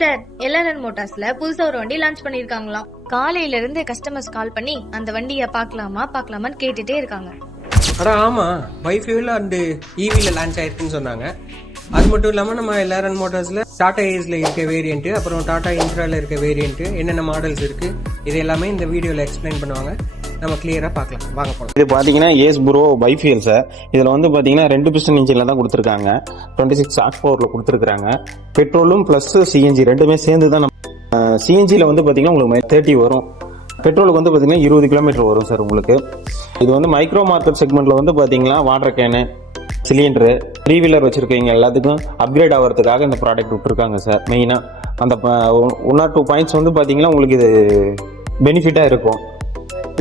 Sir, LRN மோட்டார்ஸ்ல புதுசா ஒரு வண்டி லான்ச் பண்ணிருக்காங்களாம். காலையில இருந்து கஸ்டமர்ஸ் கால் பண்ணி அந்த வண்டியை பாக்கலாமான்னு கேட்டுட்டே இருக்காங்க. அட ஆமா, பைஃபியூல் அண்ட் ஈவில லான்ச் ஆயிருக்குன்னு சொன்னாங்க. அது மட்டும் இல்லாம நம்ம எல்ஆர்என் மோட்டார்ஸ்ல டாடா ஏஸ்ல இருக்க வேரியன்ட், அப்புறம் டாடா இன்ட்ரால இருக்க வேரியன்ட், என்னென்ன மாடல்ஸ் இருக்கு, இது எல்லாமே இந்த வீடியோல எக்ஸ்பிளைன் பண்ணுவாங்க. நம்ம கிளியரா பார்க்கலாம், வாங்க போலாம். இது பாத்தீங்கன்னா ஏஸ் ப்ரோ பைஃபியல் சார். இதுல வந்து பாத்தீங்கன்னா 2 பிஸ்டன் இன்ஜின்ல தான் கொடுத்துருக்காங்க. 26 ஹார்ஸ் பவர்ல கொடுத்துருக்காங்க. பெட்ரோலும் பிளஸ் சிஎன்ஜி ரெண்டுமே சேர்ந்து தான். சிஎன்ஜில வந்து பாத்தீங்கன்னா உங்களுக்கு 30 வரும். பெட்ரோலுக்கு வந்து பாத்தீங்கன்னா 20 கிலோமீட்டர் வரும் சார் உங்களுக்கு. இது வந்து மைக்ரோ மார்க்கெட் செக்மெண்ட்ல வந்து பாத்தீங்கன்னா வாட்டர் கேனு, சிலிண்டரு, 3 வீலர் வச்சிருக்கீங்க எல்லாத்துக்கும் அப்கிரேட் ஆகிறதுக்காக இந்த ப்ராடக்ட் விட்டுருக்காங்க சார். மெயினா அந்த 1 or 2 பாயிண்ட்ஸ் வந்து பாத்தீங்கன்னா உங்களுக்கு இது பெனிஃபிட்டா இருக்கும்.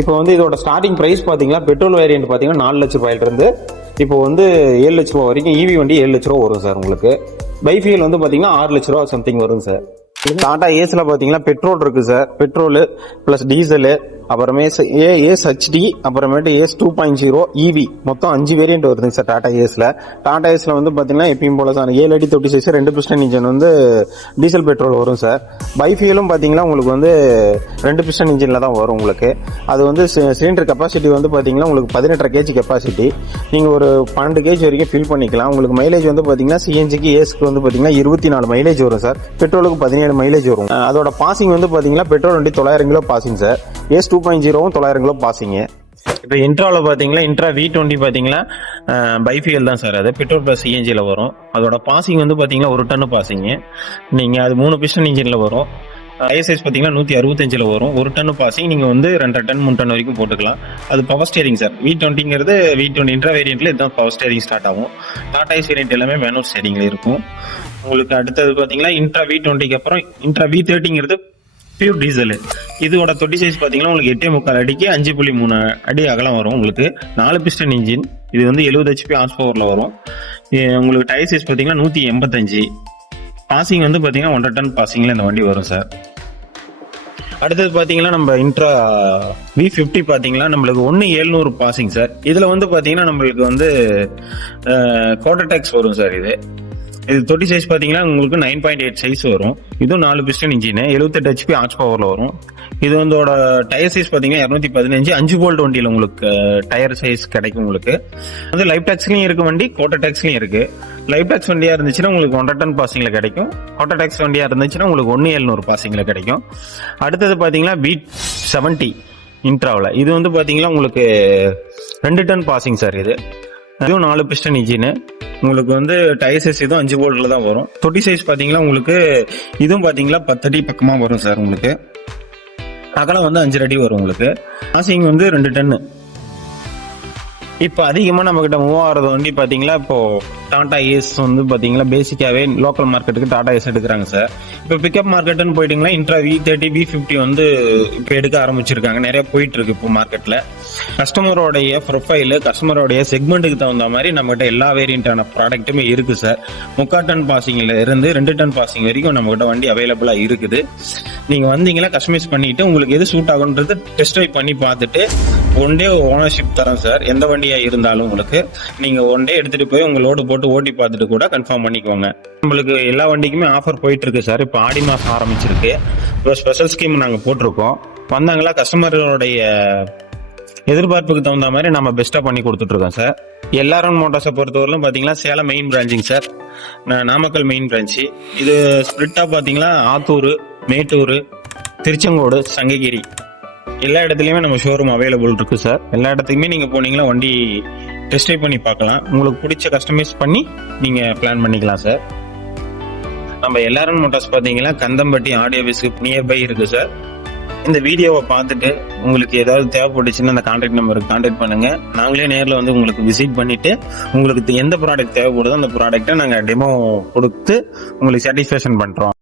இப்போ வந்து இதோட ஸ்டார்டிங் பிரைஸ் பாத்தீங்கன்னா பெட்ரோல் வேரியன்ட் பாத்தீங்கன்னா 4 லட்ச ரூபாயில இருந்து இப்போ வந்து 7 லட்ச ரூபா வரைக்கும் ஈவி வண்டி 7 லட்ச ரூபா வரும் சார் உங்களுக்கு. பைஃபியல் வந்து பாத்தீங்கன்னா 6 லட்ச ரூபா சம்திங் வரும் சார். டாடா ஏஸ்ல பாத்தீங்கன்னா பெட்ரோல் இருக்கு சார். பெட்ரோல் பிளஸ் டீசல், அப்புறமே ஏஸ் ஹெச்டி, அப்புறமேட்டு ஏஸ் 2.0 இவி, மொத்தம் 5 வேரியன்ட் வருதுங்க சார் டாடா ஏஸ்ல. டாடா ஏஸ்ல வந்து பாத்தீங்கன்னா எப்பயும் போல சார் 7 அடி 30 சைஸ் 2 பிஸ்டன் இன்ஜின் வந்து டீசல் பெட்ரோல் வரும் சார். பைஃபியலும் பாத்தீங்கன்னா உங்களுக்கு வந்து 2 பிஸ்டன் இன்ஜின்ல தான் வரும் உங்களுக்கு. அது வந்து சிலிண்டர் கெப்பாசிட்டி வந்து பாத்தீங்கன்னா உங்களுக்கு 18.5 kg கெப்பாசிட்டி. நீங்க ஒரு 12 kg வரைக்கும் ஃபில் பண்ணிக்கலாம். உங்களுக்கு மைலேஜ் வந்து பாத்தீங்கன்னா சிஎன்ஜிக்கு ஏஸ்க்கு வந்து பாத்தீங்கன்னா 24 மைலேஜ் வரும் சார். பெட்ரோலுக்கு 17 மைலேஜ் வரும். அதோட பாசிங் வந்து பாத்தீங்கன்னா பெட்ரோல் வண்டி 900 kilo passing sir. Ace 2.0 900 kilo பாசிங்க. இப்போ இன்ட்ராவில் பார்த்தீங்கன்னா இன்ட்ரா V20 பார்த்தீங்கன்னா பைஃபியல் தான் சார். அது பெட்ரோல் பிளஸ் சிஎன்ஜியில் வரும். அதோட பாசிங் வந்து பார்த்தீங்கன்னா 1 டன் பாசிங்க. நீங்கள் அது 3 பிஸ்டன் இன்ஜினில் வரும். ஐஎஸ்ஐஸ் பார்த்தீங்கன்னா 165 வரும். 1 டன் பாசிங் நீங்கள் வந்து 2 டன் 3 டன் வரைக்கும் போட்டுக்கலாம். அது பவர் ஸ்டேரிங் சார். V20ங்கிறது V20 இன்ட்ரா வேரியன்ட்ல இதுதான் பவர் ஸ்டேரிங் ஸ்டார்ட் ஆகும். டாடா ஏஸ் வேரியன்ட் எல்லாமே மேனுவல் ஸ்டேரிங்ல இருக்கும். உங்களுக்கு அடுத்தது பார்த்தீங்கன்னா இன்ட்ரா V20க்கு அப்புறம் இன்ட்ரா V30ங்கிறது பியூர் டீசல். இதோட தொட்டி சைஸ் பாத்தீங்கன்னா உங்களுக்கு 8.75 அடிக்கு 5.3 அடி அகலம் வரும். உங்களுக்கு 4 பிஸ்டன் இன்ஜின். இது வந்து 70 HP ஹார்ஸ் பவர்ல வரும். உங்களுக்கு டயர் சைஸ் பாத்தீங்கன்னா 185. பாசிங் வந்து பாத்தீங்கன்னா 1.5 டன் பாசிங்ல இந்த வண்டி வரும் சார். அடுத்தது பாத்தீங்கன்னா நம்ம இன்ட்ரா V50 பாத்தீங்கன்னா நம்மளுக்கு 1,700 பாசிங் சார். இதுல வந்து பாத்தீங்கன்னா நம்மளுக்கு வந்து குவார்டர் டேக்ஸ் வரும் சார். இது தொட்டி சைஸ் பாத்தீங்கன்னா உங்களுக்கு 9.8 சைஸ் வரும். இதுவும் 4 பிஸ்டன் இன்ஜின் 78 HP ஹார்ஸ் பவர்ல வரும். இது வந்து டயர் சைஸ் பாத்தீங்கன்னா 215 5 போல்ட் வண்டியில உங்களுக்கு டயர் சைஸ் கிடைக்கும். உங்களுக்கு வந்து லைஃப் டாக்ஸ்லயும் இருக்கு வண்டி, குவார்டர் டாக்ஸ்லயும் இருக்கு. லைஃப் டாக்ஸ் வண்டியா இருந்துச்சுன்னா உங்களுக்கு 1.5 டன் பாசிங்ல கிடைக்கும். குவார்டர் டாக்ஸ் வண்டியா இருந்துச்சுன்னா உங்களுக்கு 1,700 பாசிங்ல கிடைக்கும். அடுத்தது பாத்தீங்கன்னா V70 இன்ட்ராவில். இது வந்து பாத்தீங்கன்னா உங்களுக்கு 2 டன் பாசிங் சார். இதுவும் 4 பிஸ்டன் இன்ஜின். உங்களுக்கு வந்து டயர் சைஸ் இதுவும் 5 போல்ட்ல தான் வரும். தொட்டி சைஸ் பாத்தீங்கன்னா உங்களுக்கு இதுவும் பாத்தீங்கன்னா 10 அடி பக்கமா வரும் சார். உங்களுக்கு அகலம் வந்து 5 அடி வரும். உங்களுக்கு பாசிங் வந்து 2 டன். இப்போ அதிகமா நம்ம கிட்ட மூவ் ஆகிறது வண்டி பாத்தீங்கன்னா இப்போ டாடா ஏஸ் வந்து பாத்தீங்கன்னா பேசிக்காவே லோக்கல் மார்க்கெட்டுக்கு டாடா ஏஸ் எடுக்கிறாங்க சார். இப்போ பிக்கப் மார்க்கெட்னு போயிட்டீங்கன்னா இன்ட்ரா V30 V50 வந்து இப்போ எடுக்க ஆரம்பிச்சிருக்காங்க. நிறைய போயிட்டு இருக்கு இப்போ மார்க்கெட்ல. கஸ்டமரோடைய ப்ரொஃபைல், கஸ்டமரோடைய செக்மெண்ட்டுக்கு தகுந்த மாதிரி நம்ம கிட்ட எல்லா வேரியண்டான ப்ராடக்ட்டுமே இருக்கு சார். 3/4 டன் பாசிங்ல இருந்து 2 டன் பாசிங் வரைக்கும் நம்ம கிட்ட வண்டி அவைலபிளா இருக்குது. நீங்க வந்தீங்கன்னா கஸ்டமைஸ் பண்ணிட்டு உங்களுக்கு எது சூட் ஆகுன்றது டெஸ்ட் ட்ரைவ் பண்ணி பார்த்துட்டு 1 டே ஓனர்ஷிப் தரோம் சார். எந்த வண்டியா இருந்தாலும் உங்களுக்கு நீங்க 1 டே எடுத்துட்டு போய் உங்க லோடு போட்டு ஓட்டி பார்த்துட்டு கூட கன்ஃபார்ம் பண்ணிக்கோங்க. நம்மளுக்கு எல்லா வண்டிக்குமே ஆஃபர் போயிட்டு இருக்கு சார். இப்போ ஆடி மாசம் ஆரம்பிச்சிருக்கு. இப்போ ஸ்பெஷல் ஸ்கீம் நாங்க போட்டிருக்கோம். வந்தாங்களா கஸ்டமரோடைய எதிர்பார்ப்புக்கு தகுந்த மாதிரி நம்ம பெஸ்டா பண்ணி கொடுத்துட்டு இருக்கோம் சார். எல்ஆர்என் மோட்டார்ஸை பொறுத்தவரையிலும் பாத்தீங்கன்னா Salem main branching sir, Namakkal main branch. இது ஸ்பிரிட்டா பாத்தீங்கன்னா ஆத்தூர், மேட்டூர், திருச்செங்கோடு, சங்ககிரி எல்லா இடத்துலயுமே நம்ம ஷோரூம் அவைலபிள் இருக்கு சார். எல்லா இடத்துக்குமே நீங்க போனீங்கன்னா வண்டி டெஸ்ட் ட்ரைவ் பண்ணி பார்க்கலாம். உங்களுக்கு பிடிச்ச கஸ்டமைஸ் பண்ணி நீங்க பிளான் பண்ணிக்கலாம் சார். நம்ம எல்ஆர்என் மோட்டார்ஸ் பாத்தீங்கன்னா கந்தம்பட்டி ஆடியோ ஆபீஸ்க்கு நியர்பை இருக்கு சார். இந்த வீடியோவை பார்த்துட்டு உங்களுக்கு ஏதாவது தேவைப்பட்டுச்சுன்னா அந்த கான்டாக்ட் நம்பருக்கு கான்டாக்ட் பண்ணுங்க. நாங்களே நேரில் வந்து உங்களுக்கு விசிட் பண்ணிட்டு உங்களுக்கு எந்த ப்ராடக்ட் தேவைப்படுதோ அந்த ப்ராடக்ட்டை நாங்கள் டெமோ கொடுத்து உங்களுக்கு சாட்டிஸ்ஃபேக்ஷன் பண்றோம்.